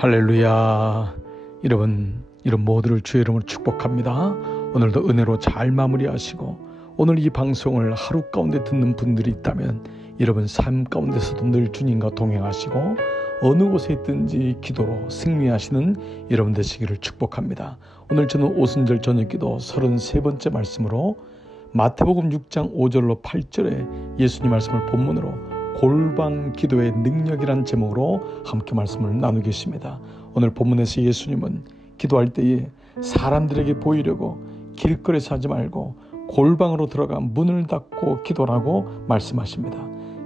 할렐루야. 여러분, 이런 모두를 주의 이름으로 축복합니다. 오늘도 은혜로 잘 마무리하시고, 오늘 이 방송을 하루 가운데 듣는 분들이 있다면 여러분 삶 가운데서도 늘 주님과 동행하시고 어느 곳에 있든지 기도로 승리하시는 여러분 되시기를 축복합니다. 오늘 저는 오순절 저녁기도 33번째 말씀으로 마태복음 6장 5절로 8절에 예수님 말씀을 본문으로 골방 기도의 능력이란 제목으로 함께 말씀을 나누고 계십니다. 오늘 본문에서 예수님은 기도할 때에 사람들에게 보이려고 길거리에서 하지 말고 골방으로 들어가 문을 닫고 기도라고 말씀하십니다.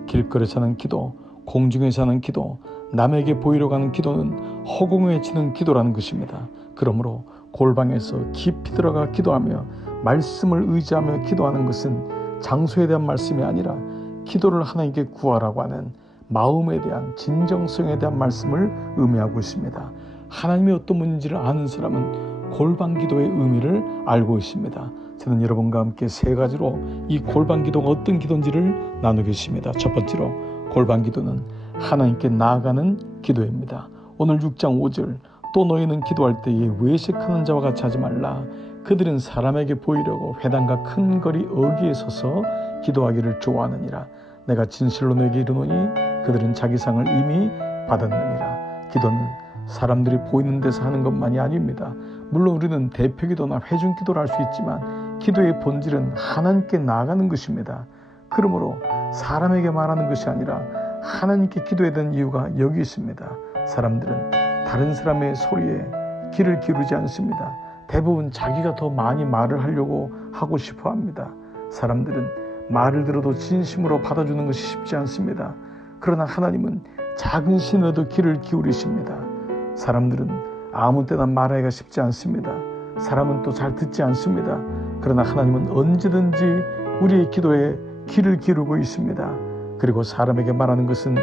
길거리에서 하는 기도, 공중에서 하는 기도, 남에게 보이려고 하는 기도는 허공에 치는 기도라는 것입니다. 그러므로 골방에서 깊이 들어가 기도하며 말씀을 의지하며 기도하는 것은 장소에 대한 말씀이 아니라 기도를 하나님께 구하라고 하는 마음에 대한 진정성에 대한 말씀을 의미하고 있습니다. 하나님이 어떤 분인지를 아는 사람은 골방 기도의 의미를 알고 있습니다. 저는 여러분과 함께 세 가지로 이 골방 기도가 어떤 기도인지를 나누겠습니다. 첫 번째로 골방 기도는 하나님께 나아가는 기도입니다. 오늘 6장 5절 또 너희는 기도할 때에 외식하는 자와 같이 하지 말라. 그들은 사람에게 보이려고 회당과 큰 거리 어귀에 서서 기도하기를 좋아하느니라. 내가 진실로 너에게 이르노니 그들은 자기 상을 이미 받았느니라. 기도는 사람들이 보이는 데서 하는 것만이 아닙니다. 물론 우리는 대표기도나 회중기도를 할 수 있지만 기도의 본질은 하나님께 나아가는 것입니다. 그러므로 사람에게 말하는 것이 아니라 하나님께 기도해야 되는 이유가 여기 있습니다. 사람들은 다른 사람의 소리에 귀를 기울이지 않습니다. 대부분 자기가 더 많이 말을 하려고 하고 싶어 합니다. 사람들은 말을 들어도 진심으로 받아주는 것이 쉽지 않습니다. 그러나 하나님은 작은 신에도 귀를 기울이십니다. 사람들은 아무 때나 말하기가 쉽지 않습니다. 사람은 또 잘 듣지 않습니다. 그러나 하나님은 언제든지 우리의 기도에 귀를 기울이고 있습니다. 그리고 사람에게 말하는 것은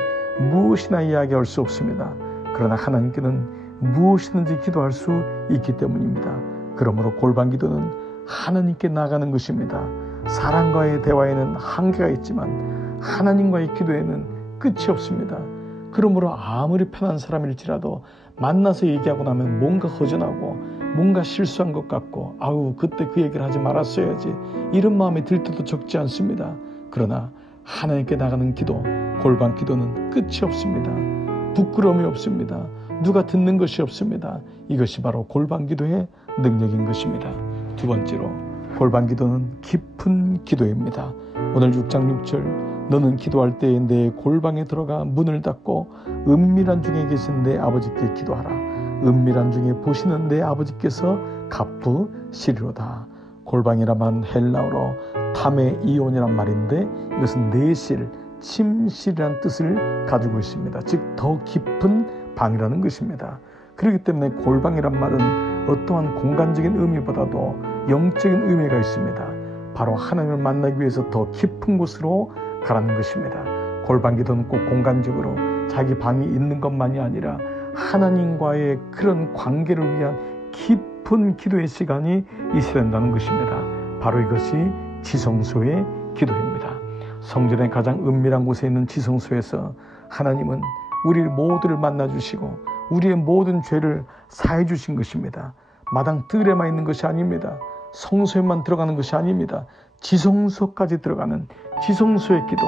무엇이나 이야기할 수 없습니다. 그러나 하나님께는 무엇이든지 기도할 수 있기 때문입니다. 그러므로 골방 기도는 하나님께 나가는 것입니다. 사람과의 대화에는 한계가 있지만 하나님과의 기도에는 끝이 없습니다. 그러므로 아무리 편한 사람일지라도 만나서 얘기하고 나면 뭔가 허전하고 뭔가 실수한 것 같고 아우 그때 그 얘기를 하지 말았어야지 이런 마음이 들 때도 적지 않습니다. 그러나 하나님께 나가는 기도, 골방 기도는 끝이 없습니다. 부끄러움이 없습니다. 누가 듣는 것이 없습니다. 이것이 바로 골방 기도의 능력인 것입니다. 두 번째로 골방 기도는 깊은 기도입니다. 오늘 6장 6절 너는 기도할 때에 내 골방에 들어가 문을 닫고 은밀한 중에 계신 내 아버지께 기도하라. 은밀한 중에 보시는 내 아버지께서 갚으시리로다. 골방이라면 헬라어로 타메이온이란 말인데 이것은 내실, 침실이라는 뜻을 가지고 있습니다. 즉 더 깊은 방이라는 것입니다. 그렇기 때문에 골방이란 말은 어떠한 공간적인 의미보다도 영적인 의미가 있습니다. 바로 하나님을 만나기 위해서 더 깊은 곳으로 가라는 것입니다. 골방 기도는 꼭 공간적으로 자기 방이 있는 것만이 아니라 하나님과의 그런 관계를 위한 깊은 기도의 시간이 있어야 된다는 것입니다. 바로 이것이 지성소의 기도입니다. 성전의 가장 은밀한 곳에 있는 지성소에서 하나님은 우리 모두를 만나주시고 우리의 모든 죄를 사해 주신 것입니다. 마당 뜰에만 있는 것이 아닙니다. 성소에만 들어가는 것이 아닙니다. 지성소까지 들어가는 지성소의 기도,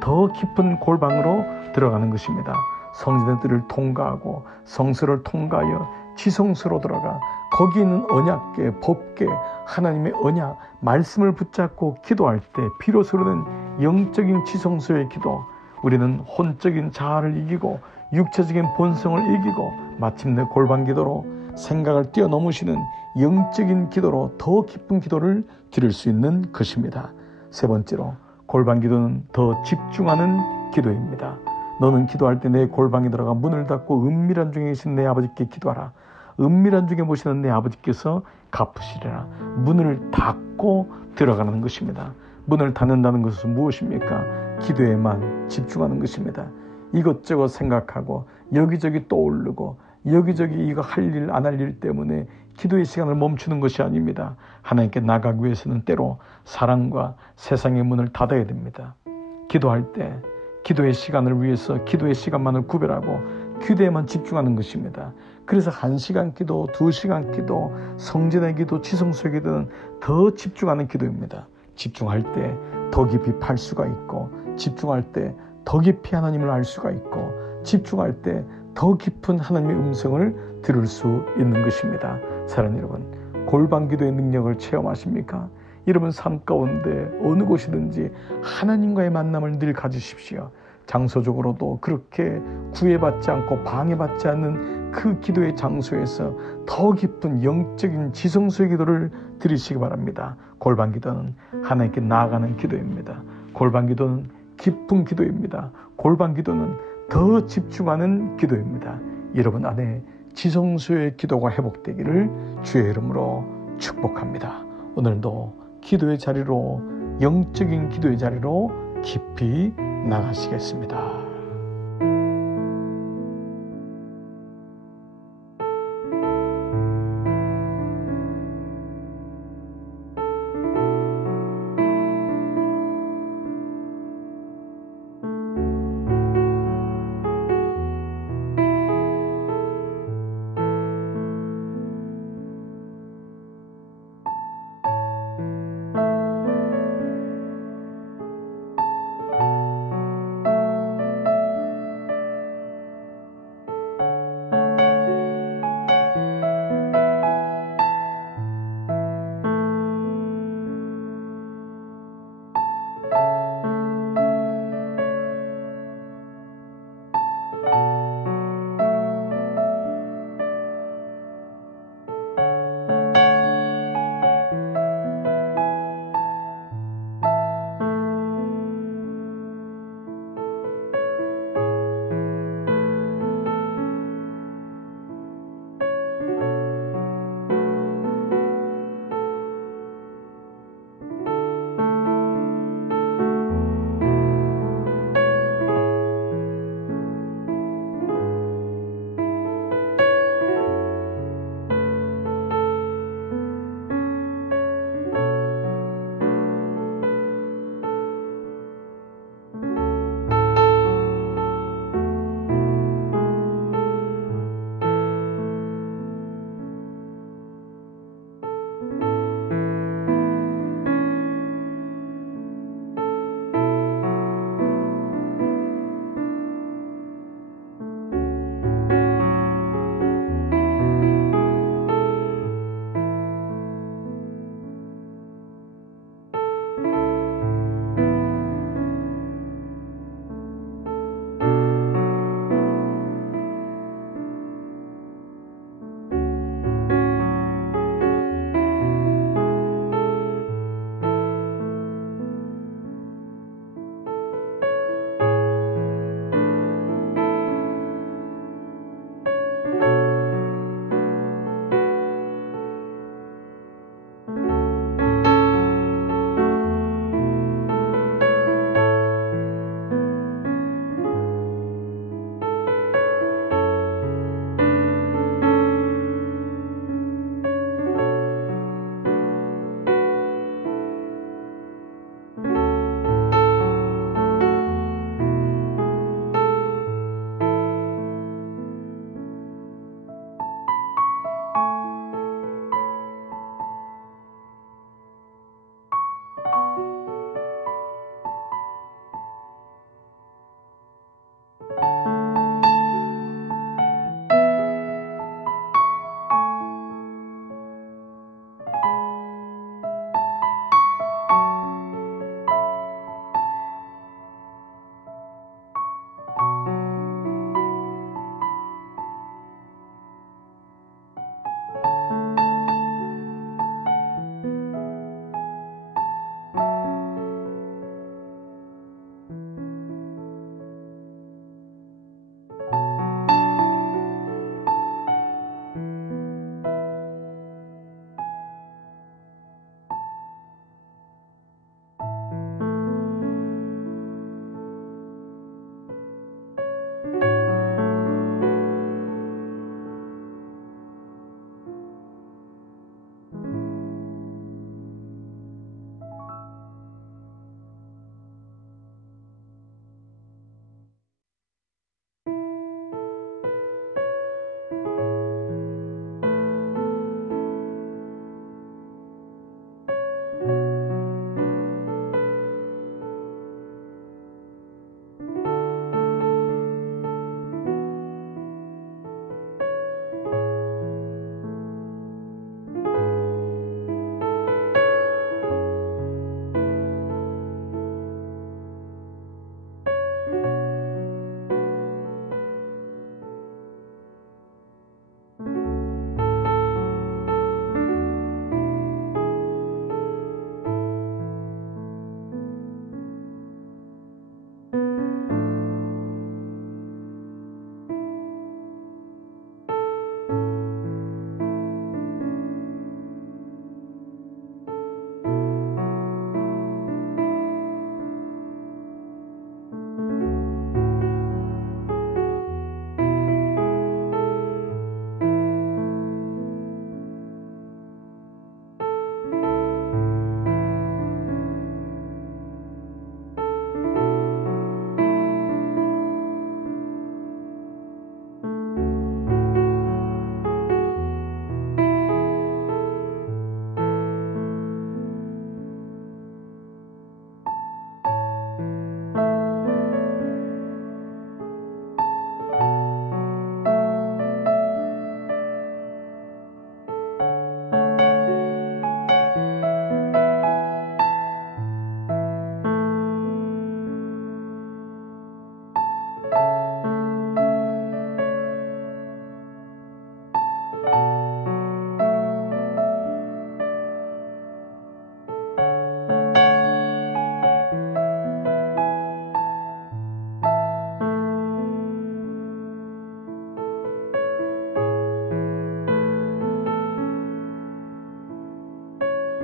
더 깊은 골방으로 들어가는 것입니다. 성전의 뜰을 통과하고 성소를 통과하여 지성소로 들어가 거기 있는 언약궤, 법궤, 하나님의 언약, 말씀을 붙잡고 기도할 때 비로소 는 영적인 지성소의 기도, 우리는 혼적인 자아를 이기고 육체적인 본성을 이기고 마침내 골방 기도로 생각을 뛰어넘으시는 영적인 기도로 더 깊은 기도를 드릴 수 있는 것입니다. 세 번째로 골방 기도는 더 집중하는 기도입니다. 너는 기도할 때 내 골방에 들어가 문을 닫고 은밀한 중에 계신 내 아버지께 기도하라. 은밀한 중에 보시는 내 아버지께서 갚으시리라. 문을 닫고 들어가는 것입니다. 문을 닫는다는 것은 무엇입니까? 기도에만 집중하는 것입니다. 이것저것 생각하고 여기저기 떠오르고 여기저기 이거 할 일 안 할 일 때문에 기도의 시간을 멈추는 것이 아닙니다. 하나님께 나가기 위해서는 때로 사랑과 세상의 문을 닫아야 됩니다. 기도할 때 기도의 시간을 위해서 기도의 시간만을 구별하고 기도에만 집중하는 것입니다. 그래서 1시간 기도, 2시간 기도, 성전의 기도, 지성소의 기도는 더 집중하는 기도입니다. 집중할 때 더 깊이 팔 수가 있고, 집중할 때 더 깊이 하나님을 알 수가 있고, 집중할 때 더 깊은 하나님의 음성을 들을 수 있는 것입니다. 사랑하는 여러분, 골방 기도의 능력을 체험하십니까? 여러분 삶 가운데 어느 곳이든지 하나님과의 만남을 늘 가지십시오. 장소적으로도 그렇게 구애받지 않고 방해받지 않는 그 기도의 장소에서 더 깊은 영적인 지성소의 기도를 드리시기 바랍니다. 골방 기도는 하나님께 나아가는 기도입니다. 골방 기도는 깊은 기도입니다. 골방 기도는 더 집중하는 기도입니다. 여러분 안에 지성소의 기도가 회복되기를 주의 이름으로 축복합니다. 오늘도 기도의 자리로, 영적인 기도의 자리로 깊이 나가시겠습니다.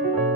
주옵소서.